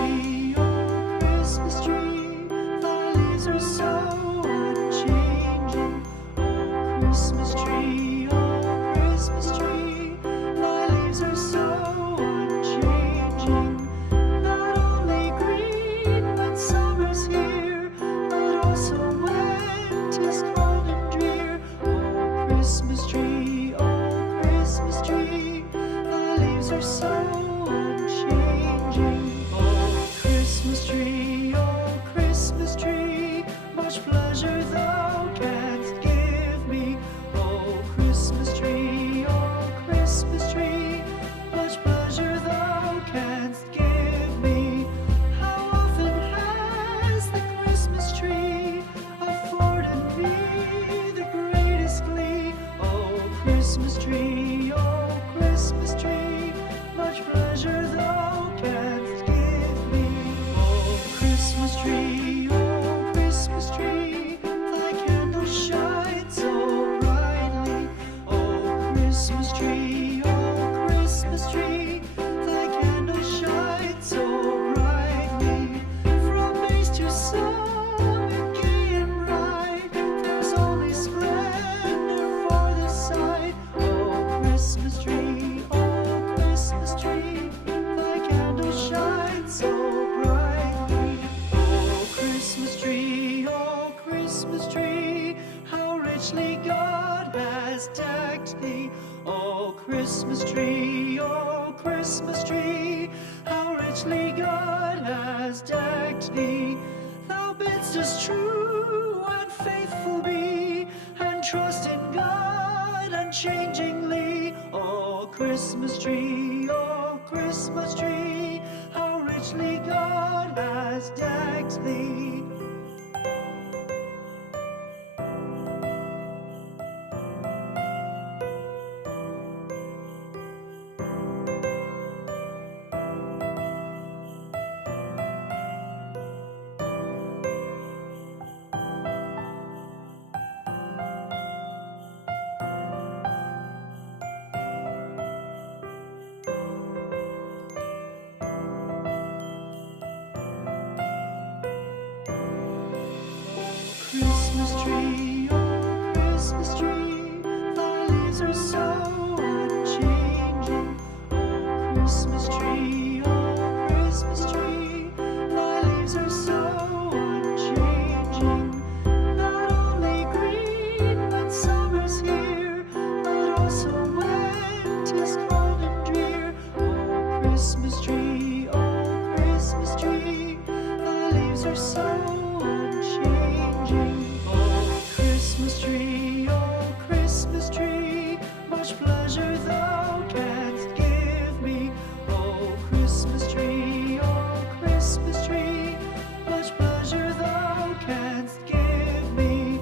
tree, oh Christmas tree, thy leaves are so unchanging. Oh Christmas tree, oh Christmas tree, thy leaves are so unchanging. Not only green when summer's here, but also when 'tis cold and drear. Oh Christmas tree, thy leaves are so unchanging. Oh Christmas tree, much pleasure thou canst give me. Oh Christmas tree, much pleasure thou canst give me. How often has the Christmas tree afforded me the greatest glee? Oh Christmas tree, much pleasure thou canst give me. Oh Christmas tree, thy candles shine so brightly. Oh Christmas tree, thy candles shine so brightly. From base to summit, gay and bright, there's only splendor for the sight. Oh Christmas tree, thy candles shine so brightly. Oh Christmas tree, how richly God has decked thee. Oh Christmas tree, how richly God has decked thee. Thou bidst us true and faithful be, and trust in God unchangingly. Oh Christmas tree, how richly God has decked thee. Christmas tree, thy leaves are so unchanging. Oh Christmas tree, thy leaves are so unchanging. Not only green when summer's here, but also when 'tis cold and drear. Oh Christmas tree, thy leaves are so unchanging. Oh Christmas tree, much pleasure thou canst give me. Oh Christmas tree, much pleasure thou canst give me.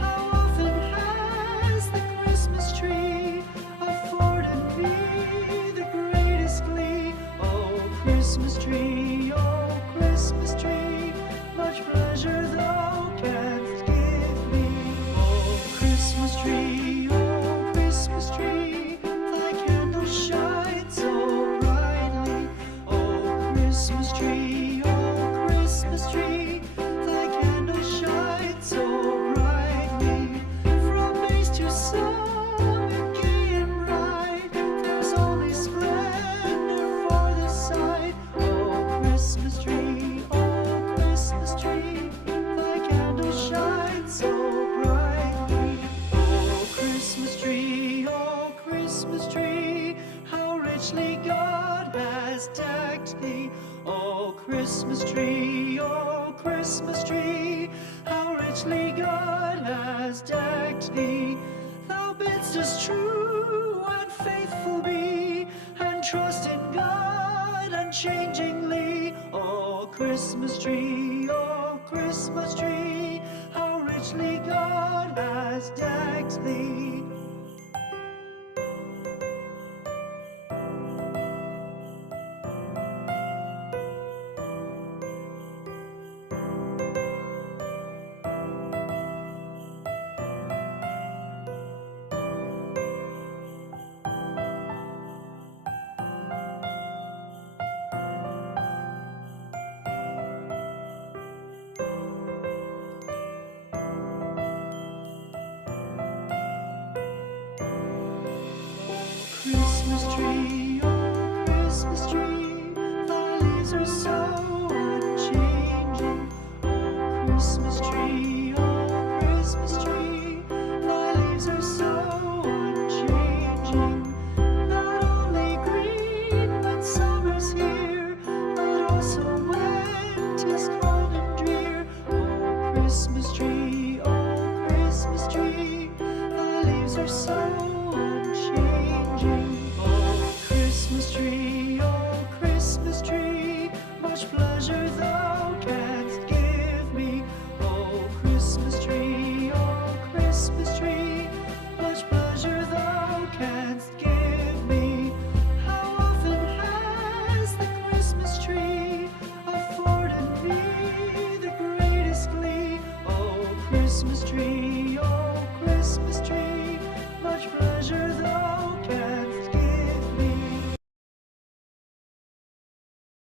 How often has the Christmas tree afforded me the greatest glee? Oh Christmas tree, much pleasure thou canst give me. Oh Christmas tree, thy candles shine so brightly. Oh Christmas tree, thy candles shine so brightly. From base to summit, gay and bright, there's only splendor for the sight. Oh Christmas tree, thy candles shine so brightly. Oh Christmas tree, how richly God has decked thee. Oh Christmas tree, how richly God has decked thee. Thou bidst us true and faithful be, and trust in God unchangingly. Oh Christmas tree, how richly God has decked thee. Christmas tree, oh Christmas tree.